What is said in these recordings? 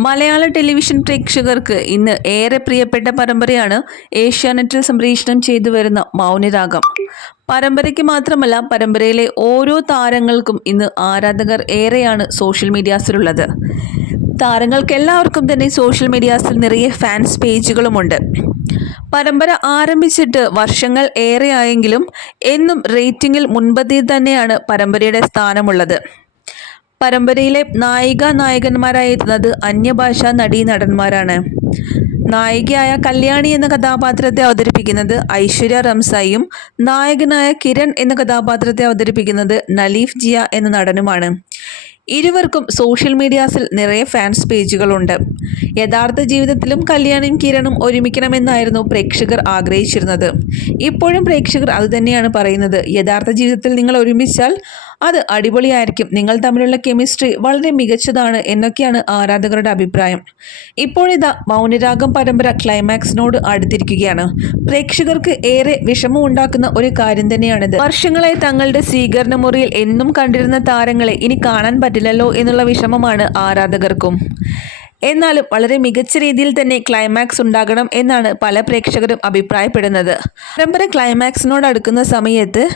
മലയാള television പ്രേക്ഷകർക്ക് ഇന്ന് ഏറെ പ്രിയപ്പെട്ട പരമ്പരയാണ് ഏഷ്യാനെറ്റിൽ സംപ്രേഷണം ചെയ്തു വരുന്ന മൗനരാഗം. പരമ്പരയ്ക്ക് മാത്രമല്ല പരമ്പരയിലെ ഓരോ താരങ്ങൾക്കും ഇന്ന് ആരാധകർ ഏറെയാണ് സോഷ്യൽ മീഡിയാസിലുള്ളത്. താരങ്ങൾക്ക് എല്ലാവർക്കും തന്നെ സോഷ്യൽ മീഡിയാസിൽ നിറയെ ഫാൻസ് പേജുകളുമുണ്ട്. പരമ്പര ആരംഭിച്ചിട്ട് വർഷങ്ങൾ ഏറെയായെങ്കിലും എന്നും റേറ്റിംഗിൽ മുൻപന്തിയിൽ തന്നെയാണ് പരമ്പരയുടെ സ്ഥാനമുള്ളത്. പരമ്പരയിലെ നായിക നായകന്മാരായി എത്തുന്നത് അന്യഭാഷാ നടീ നടന്മാരാണ് നായികയായ കല്യാണി എന്ന കഥാപാത്രത്തെ അവതരിപ്പിക്കുന്നത് ഐശ്വര്യ റംസായിയും നായകനായ കിരൺ എന്ന കഥാപാത്രത്തെ അവതരിപ്പിക്കുന്നത് നലീഫ് ജിയ എന്ന നടനുമാണ്. ഇരുവർക്കും സോഷ്യൽ മീഡിയാസിൽ നിറയെ ഫാൻസ് പേജുകളുണ്ട്. യഥാർത്ഥ ജീവിതത്തിലും കല്യാണും കിരണും ഒരുമിക്കണമെന്നായിരുന്നു പ്രേക്ഷകർ ആഗ്രഹിച്ചിരുന്നത്. ഇപ്പോഴും പ്രേക്ഷകർ അതുതന്നെയാണ് പറയുന്നത്. യഥാർത്ഥ ജീവിതത്തിൽ നിങ്ങൾ ഒരുമിച്ചാൽ അത് അടിപൊളിയായിരിക്കും. നിങ്ങൾ തമ്മിലുള്ള കെമിസ്ട്രി വളരെ മികച്ചതാണ് എന്നൊക്കെയാണ് ആരാധകരുടെ അഭിപ്രായം. ഇപ്പോഴിതാ മൗനരാഗം പരമ്പര ക്ലൈമാക്സിനോട് അടുത്തിരിക്കുകയാണ്. പ്രേക്ഷകർക്ക് ഏറെ വിഷമം ഉണ്ടാക്കുന്ന ഒരു കാര്യം തന്നെയാണിത്. വർഷങ്ങളായി തങ്ങളുടെ സ്വീകരണ മുറിയിൽ എന്നും കണ്ടിരുന്ന താരങ്ങളെ ഇനി കാണാൻ പറ്റില്ലല്ലോ എന്നുള്ള വിഷമമാണ് ആരാധകർക്കും. എന്നാലും വളരെ മികച്ച രീതിയിൽ തന്നെ ക്ലൈമാക്സ് ഉണ്ടാകണം എന്നാണ് പല പ്രേക്ഷകരും അഭിപ്രായപ്പെടുന്നത്. പരമ്പര ക്ലൈമാക്സിനോട് അടുക്കുന്ന സമയത്ത്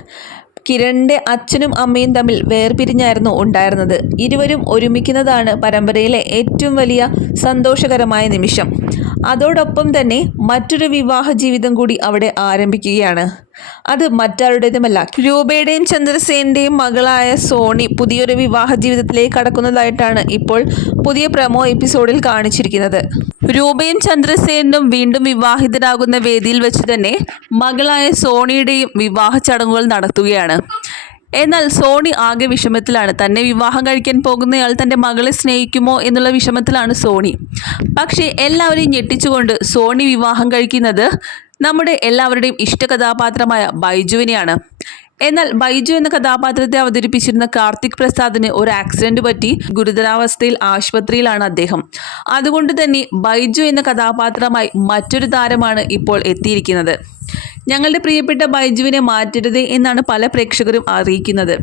കിരണിന്റെ അച്ഛനും അമ്മയും തമ്മിൽ വേർപിരിഞ്ഞായിരുന്നു ഉണ്ടായിരുന്നത്. ഇരുവരും ഒരുമിക്കുന്നതാണ് പരമ്പരയിലെ ഏറ്റവും വലിയ സന്തോഷകരമായ നിമിഷം. അതോടൊപ്പം തന്നെ മറ്റൊരു വിവാഹ ജീവിതം കൂടി അവിടെ ആരംഭിക്കുകയാണ്. അത് മറ്റാരുടേതുമല്ല. രൂപയുടെയും ചന്ദ്രസേന്റെയും മകളായ സോണി പുതിയൊരു വിവാഹ ജീവിതത്തിലേക്ക് കടക്കുന്നതായിട്ടാണ് ഇപ്പോൾ പുതിയ പ്രമോ എപ്പിസോഡിൽ കാണിച്ചിരിക്കുന്നത്. രൂപയും ചന്ദ്രസേനും വീണ്ടും വിവാഹിതരാകുന്ന വേദിയിൽ വെച്ച് തന്നെ മകളായ സോണിയുടെയും വിവാഹ ചടങ്ങുകൾ നടത്തുകയാണ്. എന്നാൽ സോണി ആകെ വിഷമത്തിലാണ്. തന്നെ വിവാഹം കഴിക്കാൻ പോകുന്നയാൾ തന്റെ മകളെ സ്നേഹിക്കുമോ എന്നുള്ള വിഷമത്തിലാണ് സോണി. പക്ഷേ എല്ലാവരെയും ഞെട്ടിച്ചുകൊണ്ട് സോണി വിവാഹം കഴിക്കുന്നത് നമ്മുടെ എല്ലാവരുടെയും ഇഷ്ട കഥാപാത്രമായ ബൈജുവിനെയാണ്. എന്നാൽ ബൈജു എന്ന കഥാപാത്രത്തെ അവതരിപ്പിച്ചിരുന്ന കാർത്തിക് പ്രസാദിന് ഒരു ആക്സിഡന്റ് പറ്റി ഗുരുതരാവസ്ഥയിൽ ആശുപത്രിയിലാണ് അദ്ദേഹം. അതുകൊണ്ട് തന്നെ ബൈജു എന്ന കഥാപാത്രമായി മറ്റൊരു താരമാണ് ഇപ്പോൾ എത്തിയിരിക്കുന്നത്. ഞങ്ങളുടെ പ്രിയപ്പെട്ട ബൈജുവിനെ മാറ്റരുത് എന്നാണ് പല പ്രേക്ഷകരും അറിയിക്കുന്നത്.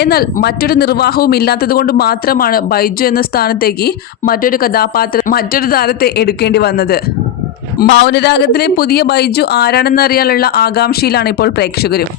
എന്നാൽ മറ്റൊരു നിർവാഹവും ഇല്ലാത്തത് കൊണ്ട് മാത്രമാണ് ബൈജു എന്ന സ്ഥാനത്തേക്ക് മറ്റൊരു കഥാപാത്രം മറ്റൊരു താരത്തെ എടുക്കേണ്ടി വന്നത്. മൗനരാഗത്തിലെ പുതിയ ബൈജു ആരാണെന്നറിയാനുള്ള ആകാംക്ഷയിലാണ് ഇപ്പോൾ പ്രേക്ഷകരും.